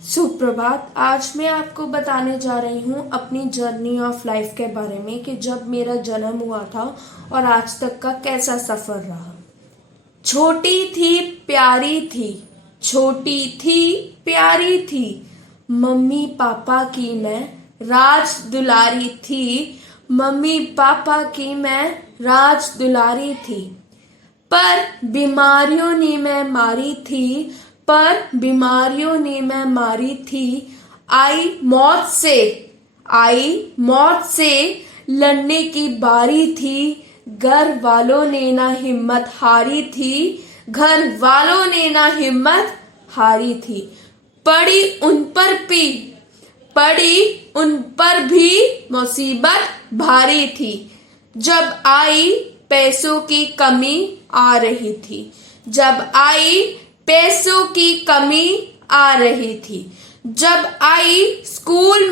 सुप्रभात। आज मैं आपको बताने जा रही हूँ अपनी जर्नी ऑफ लाइफ के बारे में कि जब मेरा जन्म हुआ था और आज तक का कैसा सफर रहा। छोटी थी प्यारी थी, छोटी थी प्यारी थी, मम्मी पापा की मैं राज दुलारी थी, मम्मी पापा की मैं राज दुलारी थी। पर बीमारियों ने मैं मारी थी, पर बीमारियों ने मैं मारी थी। आई मौत से लड़ने की बारी थी। घर वालों ने ना हिम्मत हारी थी, घर वालों ने ना हिम्मत हारी थी। पड़ी उन पर भी मुसीबत भारी थी। जब आई पैसों की कमी आ रही थी, जब आई पैसों की कमी आ रही थी। जब आई स्कूल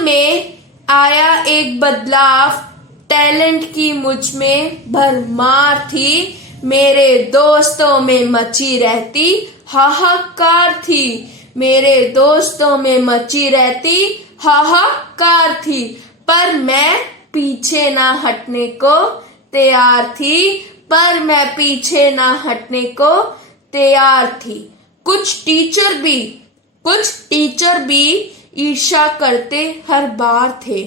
में आया एक बदलाव, टैलेंट की मुझ में भरमार थी। मेरे दोस्तों में मची रहती हाहाकार थी, मेरे दोस्तों में मची रहती हाहाकार थी। पर मैं पीछे ना हटने को तैयार थी, पर मैं पीछे ना हटने को तैयार थी। कुछ टीचर भी ईर्ष्या करते हर बार थे,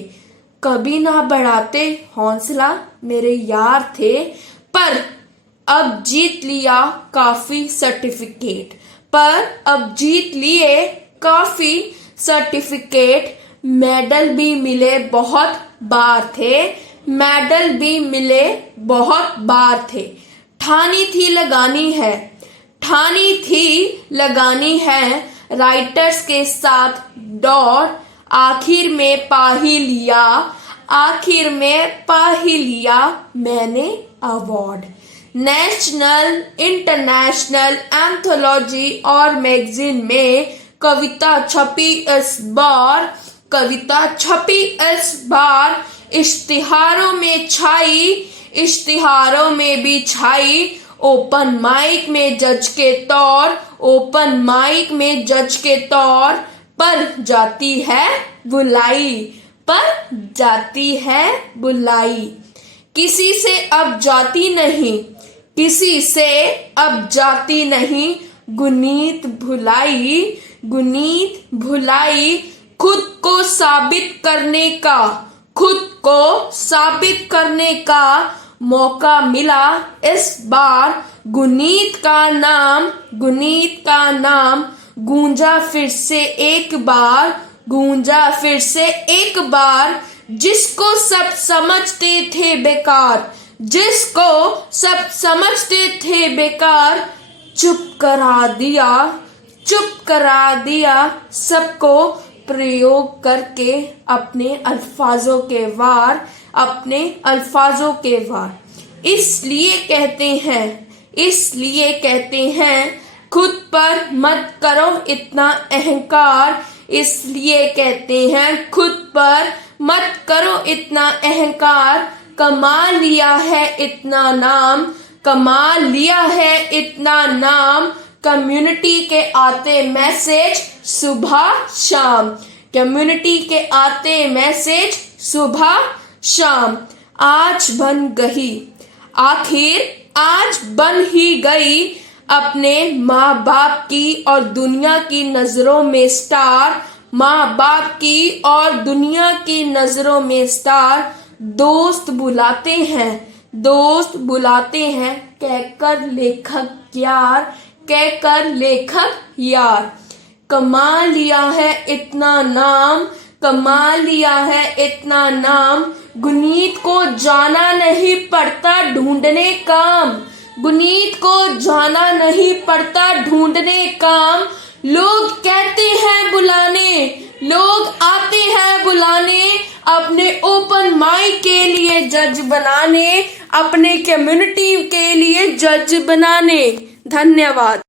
कभी ना बढ़ाते हौसला मेरे यार थे। पर अब जीत लिया काफी सर्टिफिकेट, मेडल भी मिले बहुत बार थे। ठानी थी लगानी है राइटर्स के साथ दौड़, आखिर में पा ही लिया मैंने अवार्ड। नेशनल इंटरनेशनल एंथोलॉजी और मैगजीन में कविता छपी इस बार, इश्तिहारों में भी छाई। ओपन माइक में जज के तौर पर जाती है बुलाई। किसी से अब जाती नहीं गुनीत भुलाई। खुद को साबित करने का मौका मिला इस बार। गुनीत का नाम गूंजा फिर से एक बार। जिसको सब समझते थे बेकार, चुप करा दिया सबको प्रयोग करके अपने अल्फाजों के वार। इसलिए कहते हैं खुद पर मत करो इतना अहंकार। इसलिए कहते हैं खुद पर मत करो इतना अहंकार। कमा लिया है इतना नाम, कम्युनिटी के आते मैसेज सुबह शाम। आज बन ही गई अपने माँ बाप की और दुनिया की नजरों में स्टार। दोस्त बुलाते हैं कहकर लेखक यार। कमा लिया है इतना नाम, गुनीत को जाना नहीं पड़ता ढूंढने काम। लोग कहते हैं लोग आते हैं बुलाने, अपने ओपन माइक के लिए जज बनाने, अपने कम्युनिटी के लिए जज बनाने। धन्यवाद।